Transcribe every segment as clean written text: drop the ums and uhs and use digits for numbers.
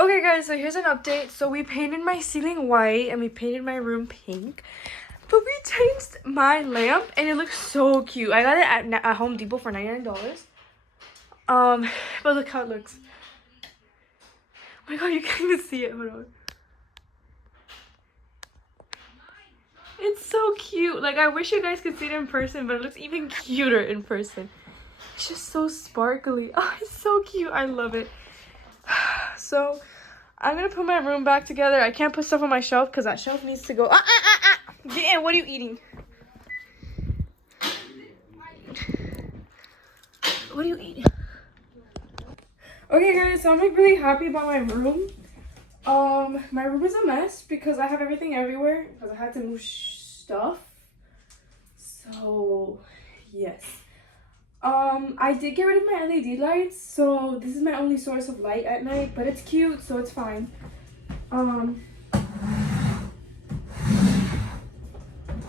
Okay guys, so here's an update. So we painted my ceiling white and we painted my room pink. But we changed my lamp and it looks so cute. I got it at Home Depot for $99. But look how it looks. Oh my god, you can't even see it. Hold on. It's so cute. Like, I wish you guys could see it in person, but it looks even cuter in person. It's just so sparkly. Oh, it's so cute. I love it. So I'm gonna put my room back together. I can't put stuff on my shelf because that shelf needs to go. Get in. What are you eating? What are you eating? Okay guys, so I'm like really happy about my room. My room is a mess because I have everything everywhere because I had to move stuff. So yes. I did get rid of my LED lights, so this is my only source of light at night, but it's cute, so it's fine. I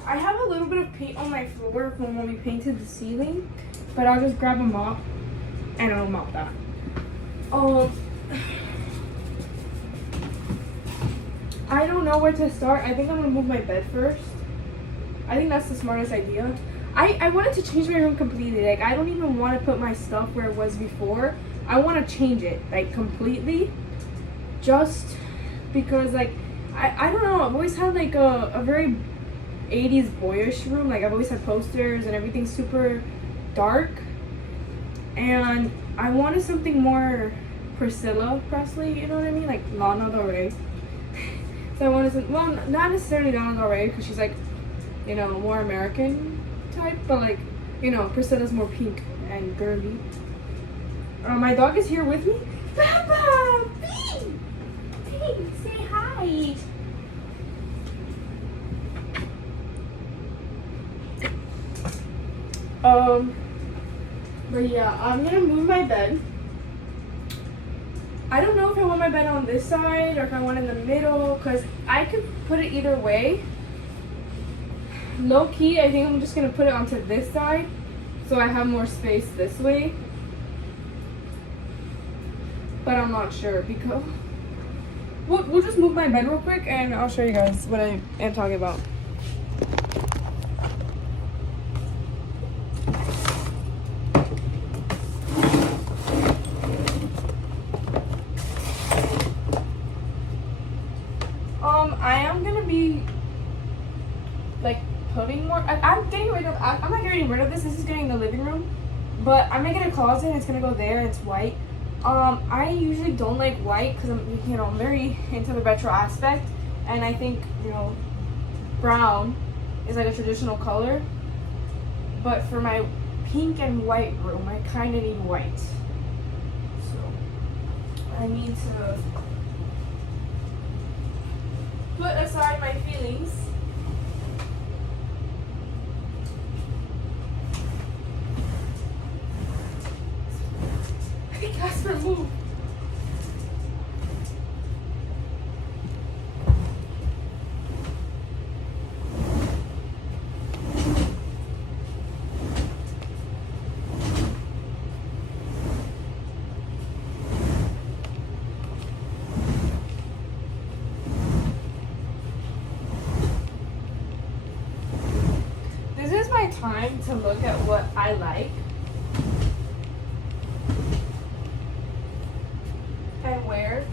have a little bit of paint on my floor from when we painted the ceiling, but I'll just grab a mop and I'll mop that. I don't know where to start. I think I'm gonna move my bed first. I think that's the smartest idea. I wanted to change my room completely. Like, I don't even want to put my stuff where it was before. I want to change it, like, completely. Just because, like, I don't know. I've always had, like, a very 80s boyish room. Like, I've always had posters and everything's super dark. And I wanted something more Priscilla Presley, you know what I mean? Like, Lana Del Rey. So I wanted some, well, not necessarily Lana Del Rey, because she's, like, you know, more American type, but like, you know, Priscilla's more pink and girly. My dog is here with me. Papa! Bing! Bing, say hi! But yeah, I'm gonna move my bed. I don't know if I want my bed on this side or if I want it in the middle, because I could put it either way. Low key, I think I'm just gonna put it onto this side so I have more space this way. But I'm not sure because we'll just move my bed real quick and I'll show you guys what I am talking about. I am gonna be like putting more. I'm getting rid of. I'm not getting rid of this. This is getting in the living room, but I'm making a closet. And it's gonna go there. It's white. I usually don't like white because I'm very into the retro aspect, and I think brown is like a traditional color. But for my pink and white room, I kind of need white. So I need to put aside my feelings. Hey, Casper, move. This is my time to look at what I like and wear.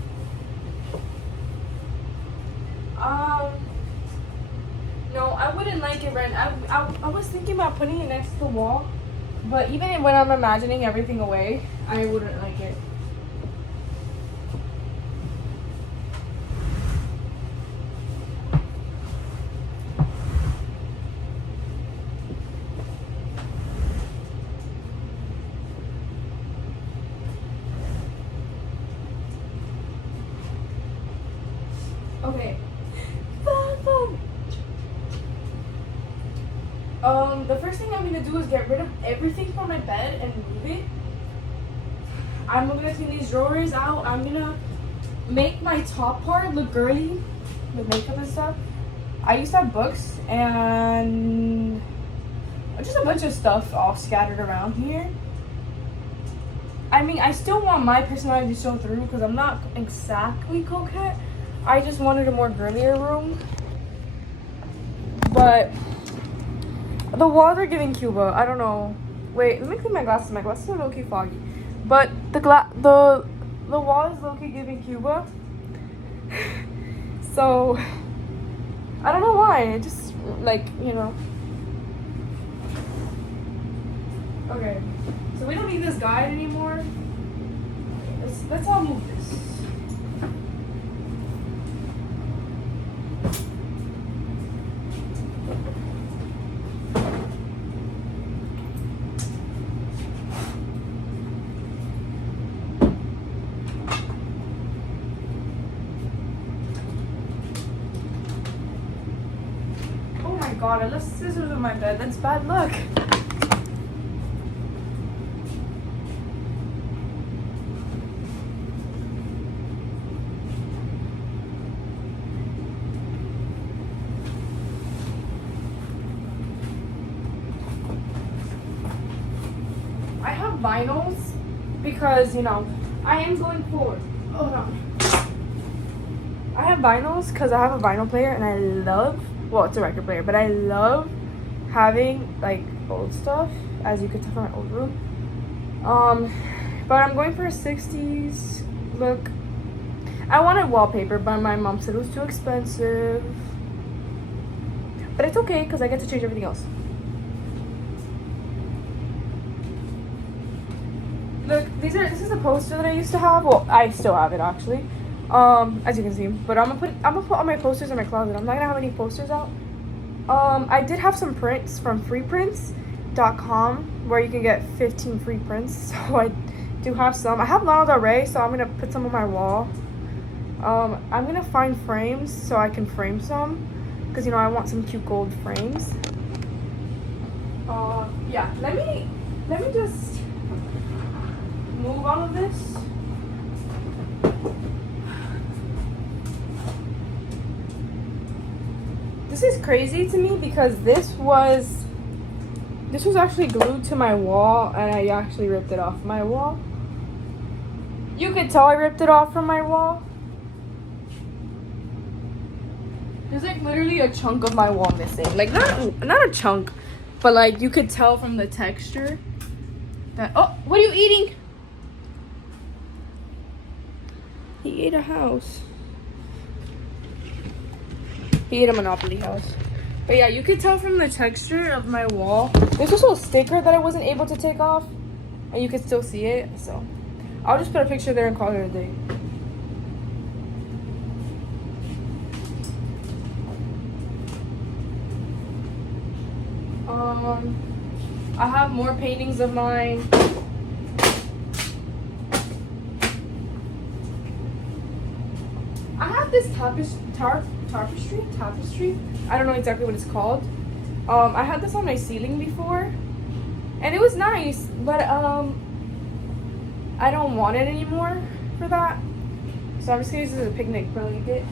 No, I wouldn't like it red. I was thinking about putting it next to the wall, but even when I'm imagining everything away, I wouldn't like it. Okay. The first thing I'm gonna do is get rid of everything from my bed and move it. I'm gonna clean these drawers out. I'm gonna make my top part look girly with makeup and stuff. I used to have books and just a bunch of stuff all scattered around here. I mean, I still want my personality to show through because I'm not exactly coquette. I just wanted a more girlier room. But the walls are giving Cuba. I don't know. Wait, let me clean my glasses. My glasses are low-key foggy. But the wall is low-key giving Cuba. So I don't know why. It just like, you know. Okay. So we don't need this guide anymore. Let's all move this. Oh my god, I left scissors in my bed. That's bad luck. I have vinyls because, you know, I am going forward. Hold on. I have vinyls because I have a vinyl player and I love, well, it's a record player, but I love having like old stuff, as you can tell from my old room. But I'm going for a 60s look. I wanted wallpaper, but my mom said it was too expensive. But it's okay because I get to change everything else. Look, this is a poster that I used to have. Well, I still have it actually. As you can see. But I'm gonna put all my posters in my closet. I'm not gonna have any posters out. I did have some prints from freeprints.com where you can get 15 free prints. So I do have some. I have Lana Del Rey, so I'm gonna put some on my wall. I'm gonna find frames so I can frame some, because you know I want some cute gold frames. Yeah. Let me just move all of this. This is crazy to me because this was actually glued to my wall and I actually ripped it off my wall. You could tell I ripped it off from my wall. There's like literally a chunk of my wall missing. Like not a chunk, but like you could tell from the texture that, oh, what are you eating? He ate a house. He ate a Monopoly house. But yeah, you could tell from the texture of my wall. There's also a sticker that I wasn't able to take off, and you can still see it. So I'll just put a picture there and call it a day. I have more paintings of mine. I have this tapestry. I don't know exactly what it's called. I had this on my ceiling before, and it was nice, but I don't want it anymore for that. So I'm just gonna use it as a picnic blanket.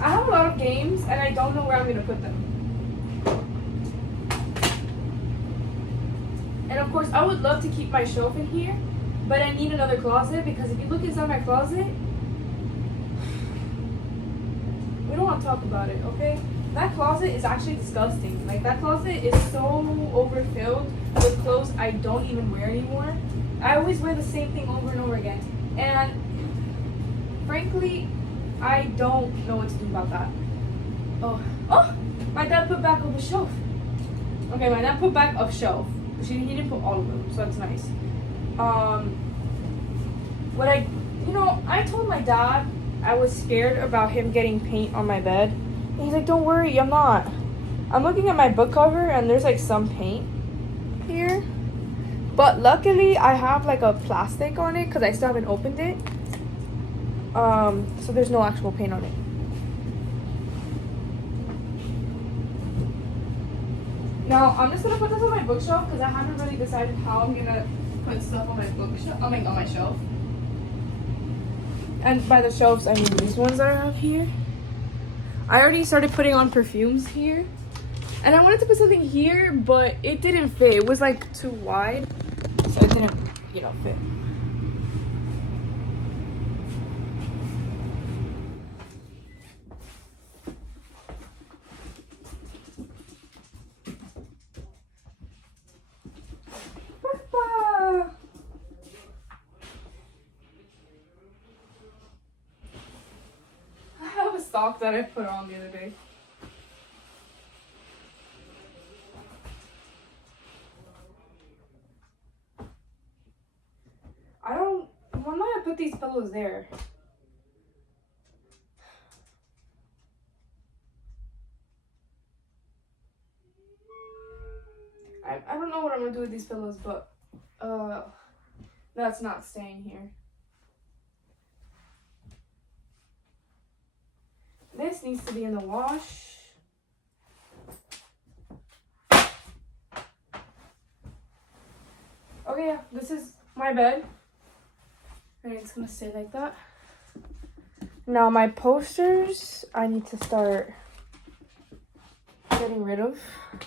I have a lot of games, and I don't know where I'm gonna put them. And of course, I would love to keep my shelf in here, but I need another closet because if you look inside my closet, we don't want to talk about it, okay? That closet is actually disgusting. Like, that closet is so overfilled with clothes I don't even wear anymore. I always wear the same thing over and over again. And frankly, I don't know what to do about that. Oh, my dad put back on the shelf. Okay, my dad put back up shelf. He didn't put all of them, so that's nice. I told my dad I was scared about him getting paint on my bed. And he's like, don't worry, I'm not. I'm looking at my book cover and there's like some paint here. But luckily I have like a plastic on it because I still haven't opened it. So there's no actual paint on it. Now I'm just gonna put this on my bookshelf because I haven't really decided how I'm gonna put stuff on my bookshelf. On my shelf. And by the shelves, I mean these ones that I have here. I already started putting on perfumes here. And I wanted to put something here, but it didn't fit. It was like too wide. So fit. I have a sock that I put on the other day. Why am I put these pillows there? I don't know what I'm gonna do with these pillows, but that's not staying here. This needs to be in the wash. Okay, yeah, this is my bed. And it's gonna stay like that. Now my posters, I need to start getting rid of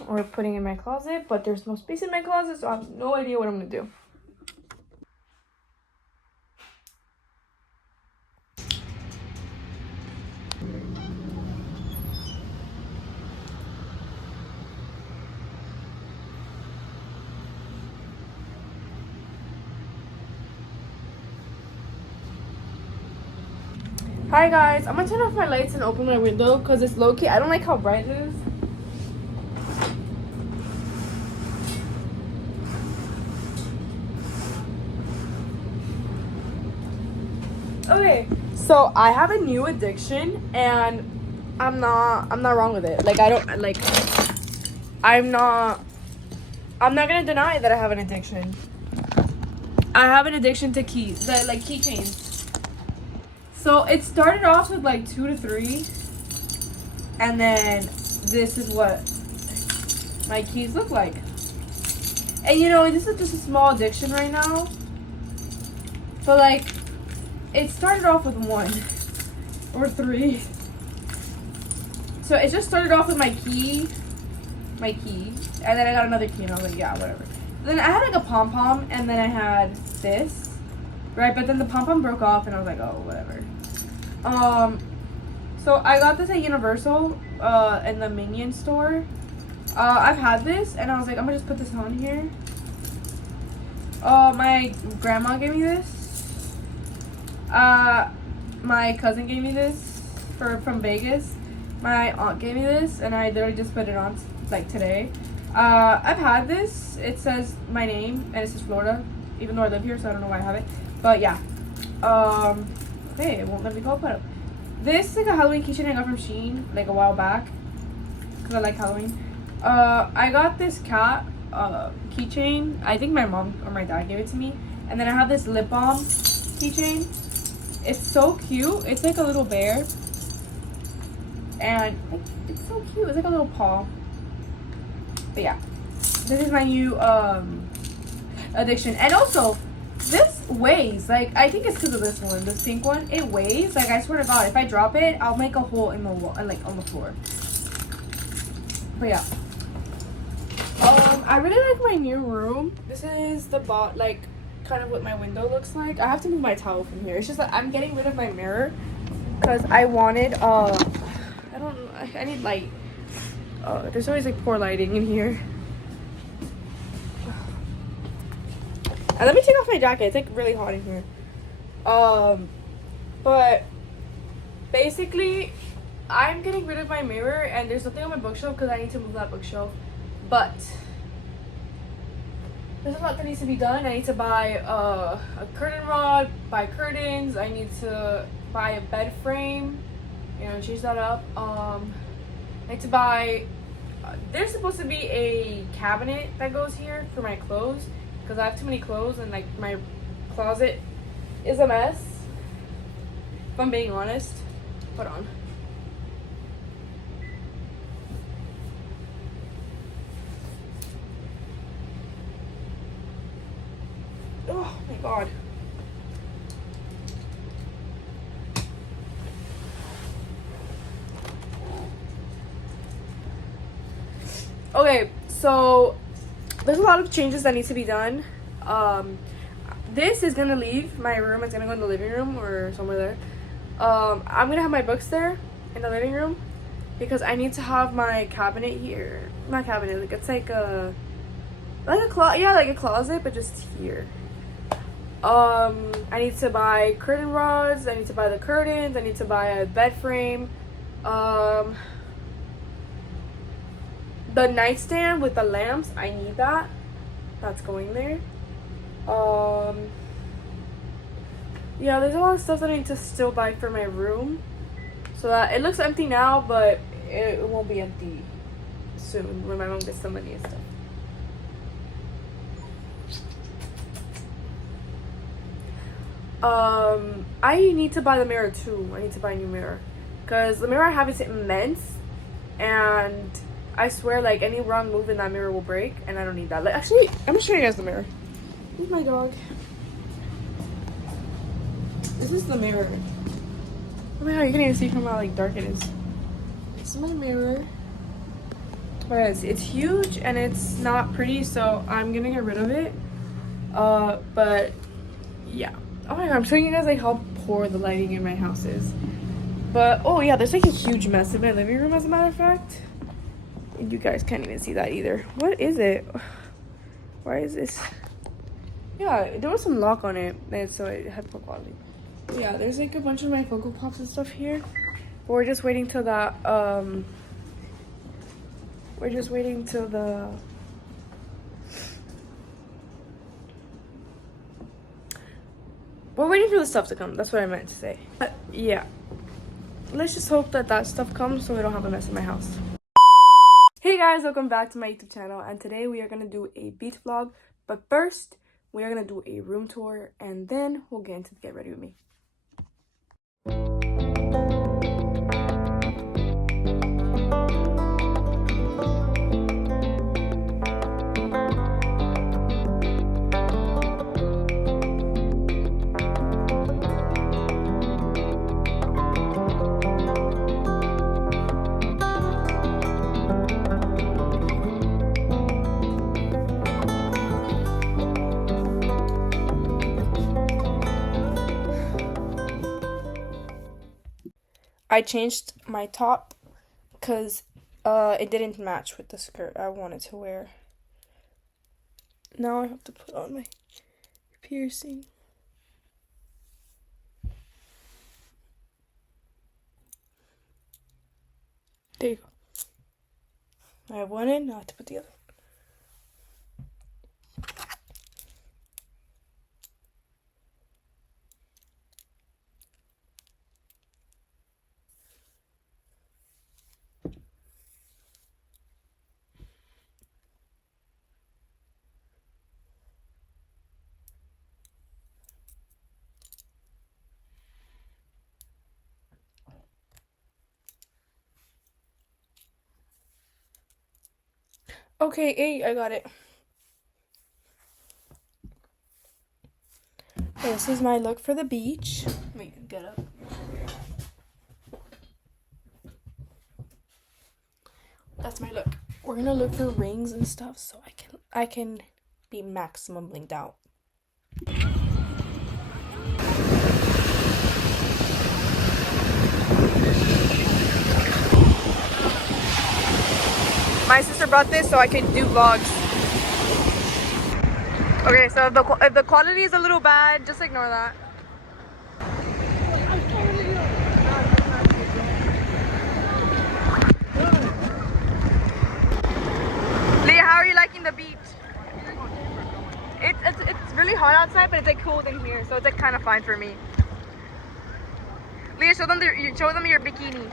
or putting in my closet, but there's no space in my closet, so I have no idea what I'm gonna do. Hi guys, I'm gonna turn off my lights and open my window because it's low-key. I don't like how bright it is. Okay, so I have a new addiction and I'm not wrong with it. Like I'm not gonna deny that I have an addiction. I have an addiction to keys, like keychains. So it started off with like 2 to 3, and then this is what my keys look like. And this is just a small addiction right now. But like, it started off with 1 or 3. So it just started off with my key, and then I got another key, and I was like, yeah, whatever. Then I had like a pom-pom, and then I had this, right? But then the pom-pom broke off, and I was like, oh, whatever. So I got this at Universal, in the Minion store. I've had this, and I was like, I'm gonna just put this on here. My grandma gave me this. My cousin gave me this from Vegas. My aunt gave me this, and I literally just put it on like today. I've had this. It says my name, and it says Florida, even though I live here, so I don't know why I have it. But yeah. Okay, it won't let me go put up. This is like a Halloween keychain I got from Shein like a while back because I like Halloween. I got this cat keychain. I think my mom or my dad gave it to me. And then I have this lip balm keychain. It's so cute. It's like a little bear. And like, it's so cute. It's like a little paw. But yeah, this is my new addiction. And also, this weighs. Like, I think it's because of this one, this pink one. It weighs. Like, I swear to God, if I drop it, I'll make a hole in the wall, like on the floor. But yeah. I really like my new room. This is the like kind of what my window looks like. I have to move my towel from here. It's just that I'm getting rid of my mirror because I wanted I need light. There's always like poor lighting in here. And let me take off my jacket. It's like really hot in here. But basically I'm getting rid of my mirror, and there's nothing on my bookshelf because I need to move that bookshelf. But there's a lot that needs to be done. I need to buy a curtain rod, buy curtains. I need to buy a bed frame, change that up. I need to buy, there's supposed to be a cabinet that goes here for my clothes because I have too many clothes and like my closet is a mess, if I'm being honest. Hold on. Oh my God. Okay, so there's a lot of changes that need to be done. this is gonna leave my room. It's gonna go in the living room or somewhere there. I'm gonna have my books there in the living room because I need to have my cabinet here. Not cabinet, like it's like a closet. Yeah, like a closet, but just here. I need to buy curtain rods. I need to buy the curtains. I need to buy a bed frame. The nightstand with the lamps. I need that. That's going there. Yeah, there's a lot of stuff that I need to still buy for my room, so that it looks empty now, but it won't be empty soon when my mom gets the money and stuff. I need to buy the mirror too. I need to buy a new mirror because the mirror I have is immense, and I swear, like, any wrong move in that mirror will break, and I don't need that. Like, actually, I'm gonna show you guys the mirror. This is my dog. This is the mirror. Oh my god, you can even see from how like dark it is. This is my mirror. But it's huge and it's not pretty, so I'm gonna get rid of it. But yeah. Oh my god, I'm showing you guys like how poor the lighting in my house is. But oh yeah, there's like a huge mess in my living room, as a matter of fact. And you guys can't even see that either. What is it? Why is this? Yeah, there was some lock on it, and so it had poor quality. Yeah, there's like a bunch of my Funko Pops and stuff here. But we're just waiting till that, we're just waiting till the, we're waiting for the stuff to come. That's what I meant to say. But yeah, let's just hope that that stuff comes so we don't have a mess in my house. Hey guys, welcome back to my YouTube channel, and today we are gonna do a beach vlog. But first, we are gonna do a room tour, and then we'll get into Get Ready With Me. I changed my top because it didn't match with the skirt I wanted to wear. Now I have to put on my piercing. There you go. I have one in, now I have to put the other. Okay, 8, I got it. Okay, this is my look for the beach. Wait, get up. That's my look. We're gonna look for rings and stuff so I can be maximum blinked out. My sister brought this so I can do vlogs. Okay, so if the quality is a little bad, just ignore that. Leah, how are you liking the beach? It's really hot outside, but it's like cold in here, so it's like kind of fine for me. Leah, show them your bikini.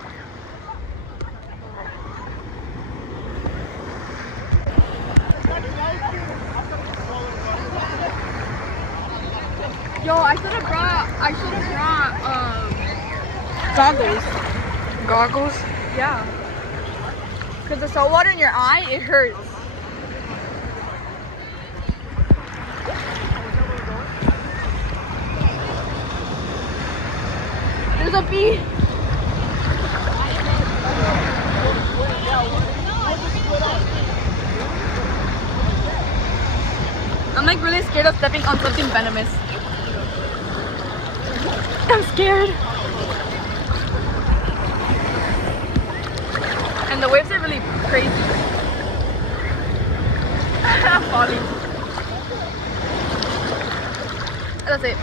Yo, I should have brought goggles. Goggles? Yeah. Because the salt water in your eye, it hurts. There's a bee. I'm like really scared of stepping on something venomous. I'm scared. And the waves are really crazy. I'm falling. That's it.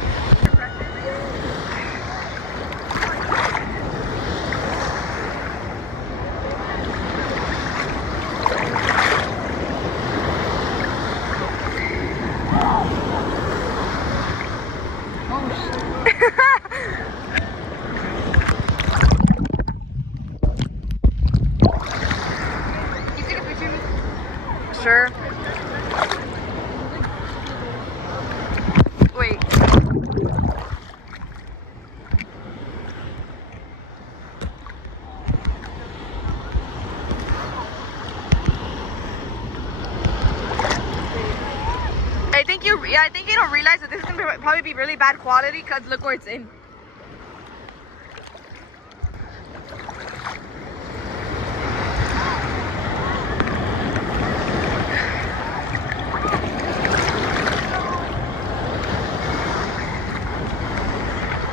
Sure. Wait. I think you don't realize that this is gonna probably be really bad quality because look where it's in.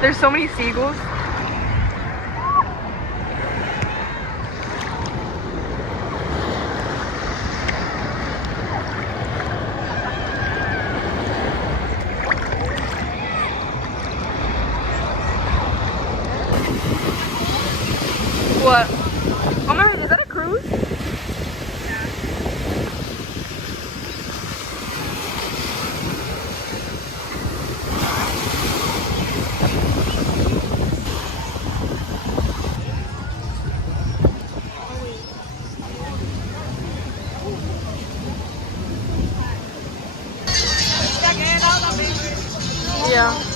There's so many seagulls. What? Oh my god, is that a cruise? Yeah.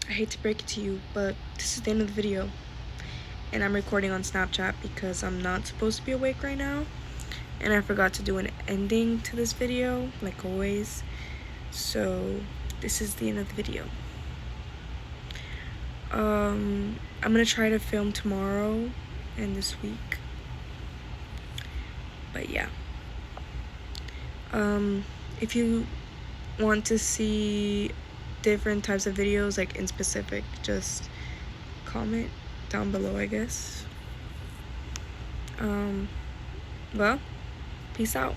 I hate to break it to you, but this is the end of the video. And I'm recording on Snapchat because I'm not supposed to be awake right now. And I forgot to do an ending to this video, like always. So this is the end of the video. I'm gonna try to film tomorrow and this week. But yeah. If you want to see different types of videos, like in specific, just comment down below, I guess. Well, peace out.